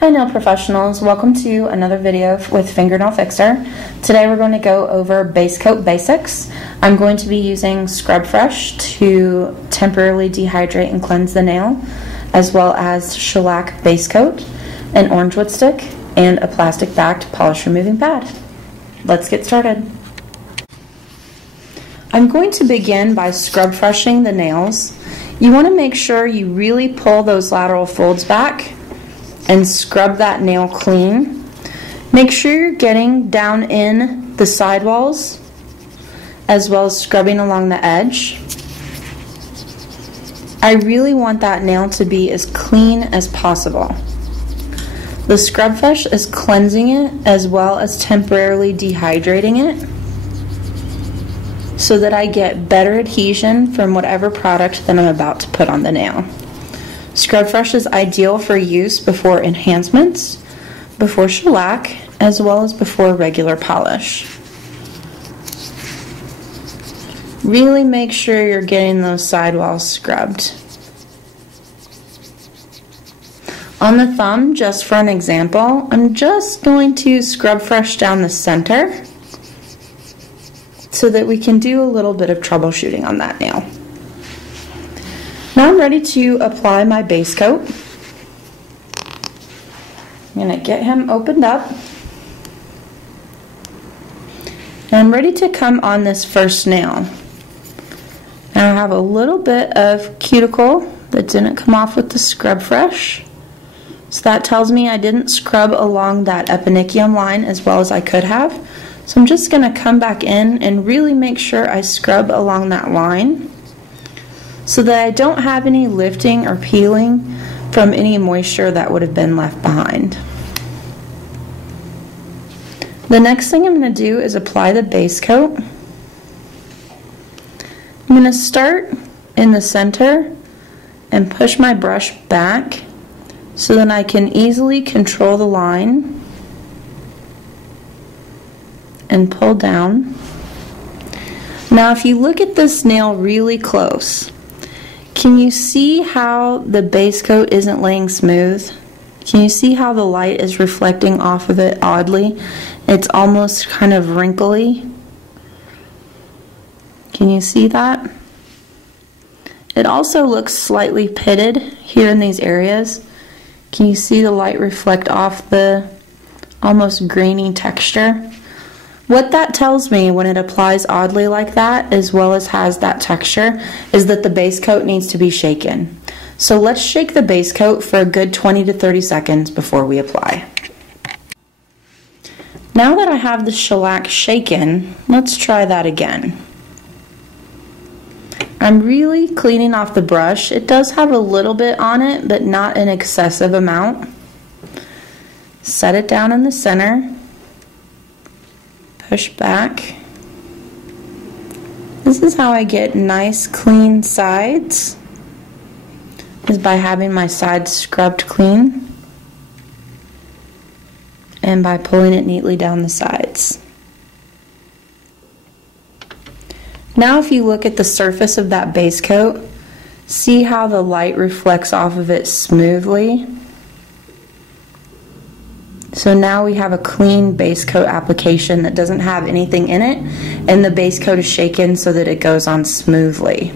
Hi nail professionals, welcome to another video with FingerNailFixer. Today we're going to go over base coat basics. I'm going to be using Scrub Fresh to temporarily dehydrate and cleanse the nail, as well as shellac base coat, an orange wood stick, and a plastic backed polish removing pad. Let's get started. I'm going to begin by scrub freshing the nails. You want to make sure you really pull those lateral folds back and scrub that nail clean. Make sure you're getting down in the sidewalls as well as scrubbing along the edge. I really want that nail to be as clean as possible. The Scrub Fresh is cleansing it as well as temporarily dehydrating it so that I get better adhesion from whatever product that I'm about to put on the nail. Scrub Fresh is ideal for use before enhancements, before shellac, as well as before regular polish. Really make sure you're getting those sidewalls scrubbed. On the thumb, just for an example, I'm just going to Scrub Fresh down the center so that we can do a little bit of troubleshooting on that nail. Now I'm ready to apply my base coat. I'm going to get him opened up. And I'm ready to come on this first nail. Now I have a little bit of cuticle that didn't come off with the Scrub Fresh. So that tells me I didn't scrub along that eponychium line as well as I could have. So I'm just going to come back in and really make sure I scrub along that line so that I don't have any lifting or peeling from any moisture that would have been left behind. The next thing I'm going to do is apply the base coat. I'm going to start in the center and push my brush back so that I can easily control the line and pull down. Now if you look at this nail really close, can you see how the base coat isn't laying smooth? Can you see how the light is reflecting off of it oddly? It's almost kind of wrinkly. Can you see that? It also looks slightly pitted here in these areas. Can you see the light reflect off the almost grainy texture? What that tells me when it applies oddly like that, as well as has that texture, is that the base coat needs to be shaken. So let's shake the base coat for a good 20 to 30 seconds before we apply. Now that I have the shellac shaken, let's try that again. I'm really cleaning off the brush. It does have a little bit on it, but not an excessive amount. Set it down in the center. Push back. This is how I get nice clean sides, is by having my sides scrubbed clean and by pulling it neatly down the sides. Now if you look at the surface of that base coat, see how the light reflects off of it smoothly. So now we have a clean base coat application that doesn't have anything in it, and the base coat is shaken so that it goes on smoothly.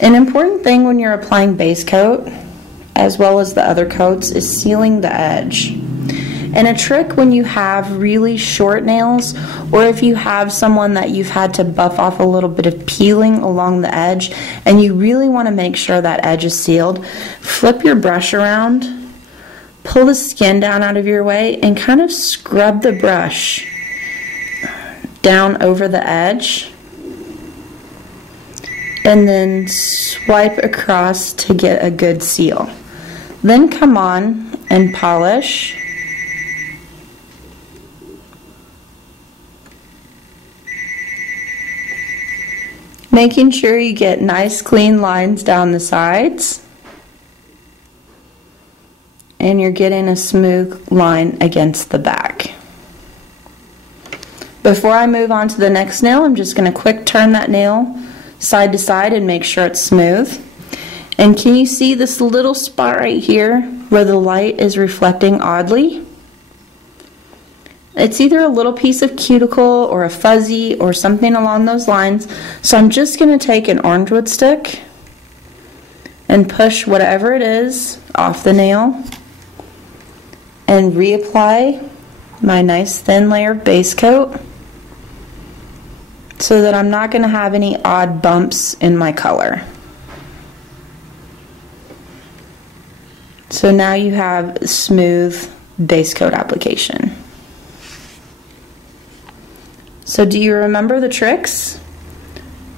An important thing when you're applying base coat, as well as the other coats, is sealing the edge. And a trick when you have really short nails, or if you have someone that you've had to buff off a little bit of peeling along the edge, and you really want to make sure that edge is sealed, flip your brush around, pull the skin down out of your way, and kind of scrub the brush down over the edge, and then swipe across to get a good seal. Then come on and polish. Making sure you get nice clean lines down the sides, and you're getting a smooth line against the back. Before I move on to the next nail, I'm just going to quick turn that nail side to side and make sure it's smooth. And can you see this little spot right here? where the light is reflecting oddly. It's either a little piece of cuticle or a fuzzy or something along those lines. So I'm just going to take an orange wood stick and push whatever it is off the nail and reapply my nice thin layer of base coat so that I'm not going to have any odd bumps in my color. So now you have smooth base coat application. So do you remember the tricks?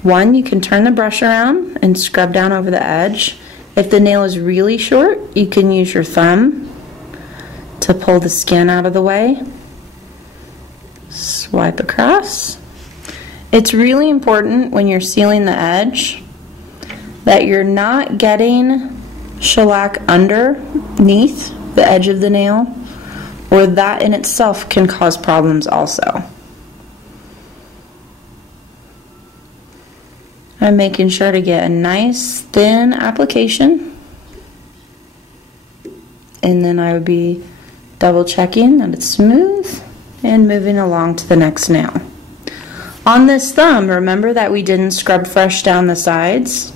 One, you can turn the brush around and scrub down over the edge. If the nail is really short, you can use your thumb to pull the skin out of the way. Swipe across. It's really important when you're sealing the edge that you're not getting shellac underneath the edge of the nail, or that in itself can cause problems also. I'm making sure to get a nice thin application, and then I would be double checking that it's smooth and moving along to the next nail. On this thumb, remember that we didn't scrub fresh down the sides.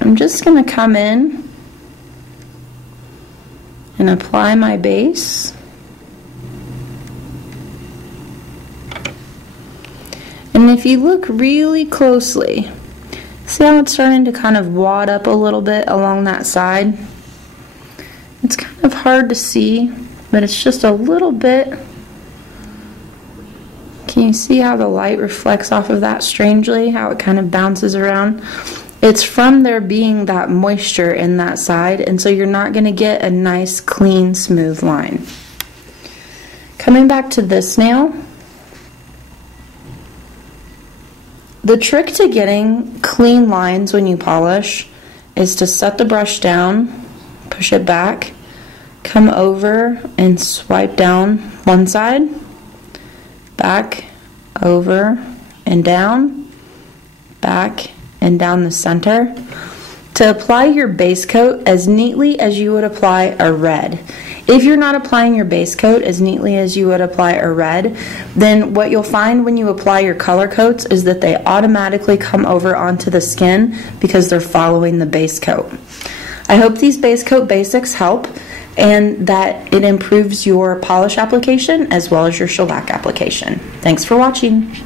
I'm just going to come in and apply my base. And if you look really closely, see how it's starting to kind of wad up a little bit along that side? It's kind of hard to see, but it's just a little bit. Can you see how the light reflects off of that strangely? How it kind of bounces around? It's from there being that moisture in that side, and so you're not going to get a nice, clean, smooth line. Coming back to this nail, the trick to getting clean lines when you polish is to set the brush down, push it back, come over and swipe down one side, back, over, and down, back, and down the center to apply your base coat as neatly as you would apply a red. If you're not applying your base coat as neatly as you would apply a red, then what you'll find when you apply your color coats is that they automatically come over onto the skin because they're following the base coat. I hope these base coat basics help and that it improves your polish application as well as your shellac application. Thanks for watching.